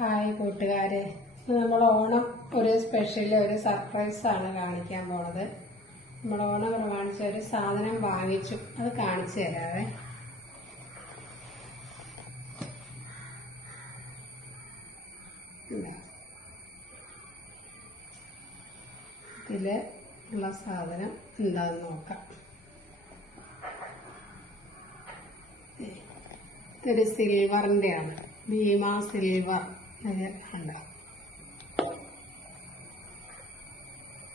Hi കൂട്ടുകാരെ. നമ്മൾ ഓണം ഒരു സ്പെഷ്യൽ ഒരു സർപ്രൈസ് ആണ് കാണിക്കാൻ പോണത്. നമ്മൾ ഓണം പ്രമാണിച്ച ഒരു സാധനം വാങ്ങിച്ചു. അത് കാണിച്ചു തരാവേ. ഇതാ. ഇതിൽ ഉള്ള സാധനം എന്താന്ന് നോക്കാം. ഇതൊരു സിൽവറിന്റെ ആണ് ഭീമ സിൽവർ ഇത് കണ്ടോ?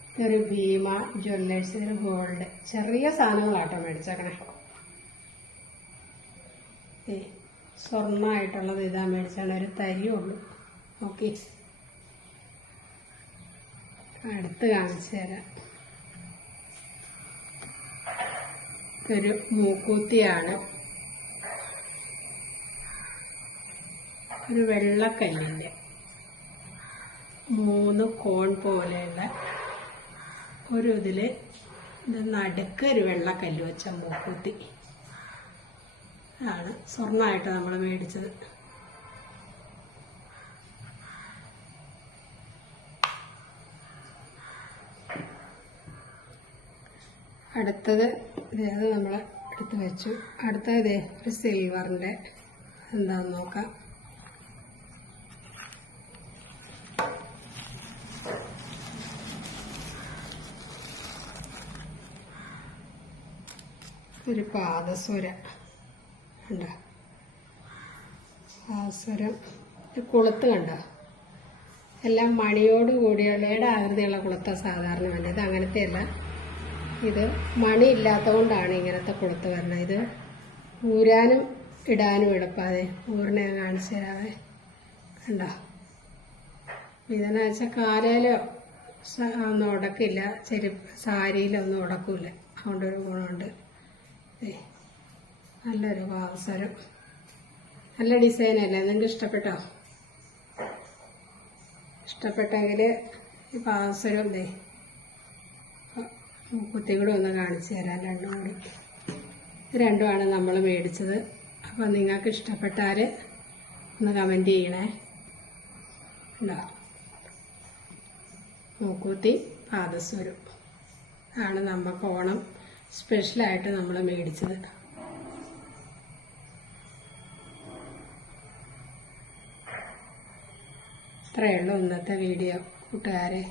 ഇതൊരു ഭീമ ജ്വല്ലേഴ്സിന് ഗോൾഡ് ചെറിയ സാധനങ്ങളാട്ടോ മേടിച്ചേക്കണേ. സ്വർണമായിട്ടുള്ളത് ഇതാ മേടിച്ചാണ് ഒരു തരിയുള്ളൂ ഓക്കെ അടുത്ത് കാണിച്ചു തരാം. ഒരു മൂക്കൂത്തിയാണ്. ഒരു വെള്ളക്കല്ലിന്റെ മൂന്ന് കോൺ പോലെയുള്ള ഒരു ഇതിൽ ഇത് നടുക്ക് ഒരു വെള്ളക്കല്ല് വെച്ച മൂക്കുത്തി. ആണ് സ്വർണമായിട്ട് നമ്മൾ മേടിച്ചത്. അടുത്തത് ഇതേത് നമ്മൾ എടുത്ത് വെച്ചു. അടുത്തത് ഇതേ ഒരു സിൽവറിന്റെ എന്താന്ന് നോക്കാം. ഒരു പാദസുര കണ്ട? പാദസുരം കുളുത്ത് കണ്ട? എല്ലാം മണിയോട് കൂടിയുള്ള ഏടെ ആകൃതിയുള്ള കുളത്ത സാധാരണ വേണ്ട ഇത് അങ്ങനത്തെ അല്ല ഇത് മണി ഇല്ലാത്തതുകൊണ്ടാണ് ഇങ്ങനത്തെ കുളത്ത് വരുന്നത് ഇത് ഊരാനും ഇടാനും എളുപ്പാതെ ഊരിനെ കാണിച്ചു തരാവേ. കണ്ട? ഇതെന്ന് വെച്ചാൽ കാലയിലോ ഒന്നും ഉടക്കില്ല. ചെരുപ്പ് സാരിയിലൊന്നും ഉടക്കില്ല അതുകൊണ്ടൊരു ഗുണമുണ്ട്. നല്ലൊരു അവസരം. നല്ല ഡിസൈനല്ലേ നിങ്ങൾക്ക് ഇഷ്ടപ്പെട്ടോ? ഇഷ്ടപ്പെട്ടെങ്കിൽ ഈ പാവസരം ദേ. കുട്ടികളും കൂടെ ഒന്ന് കാണിച്ചു തരാം. രണ്ടും കൂടി. രണ്ടുമാണ് നമ്മൾ മേടിച്ചത്. അപ്പം നിങ്ങൾക്ക് ഇഷ്ടപ്പെട്ടാൽ ഒന്ന് കമന്റ് ചെയ്യണേ. ഉണ്ടോ മൂക്കൂത്തി പാദസ്വരം ആണ് നമുക്ക് ഓണം സ്പെഷ്യലായിട്ട് നമ്മൾ മേടിച്ചത്. ഇത്രയേ ഉള്ളൂ ഇന്നത്തെ വീഡിയോ കൂട്ടുകാരെ.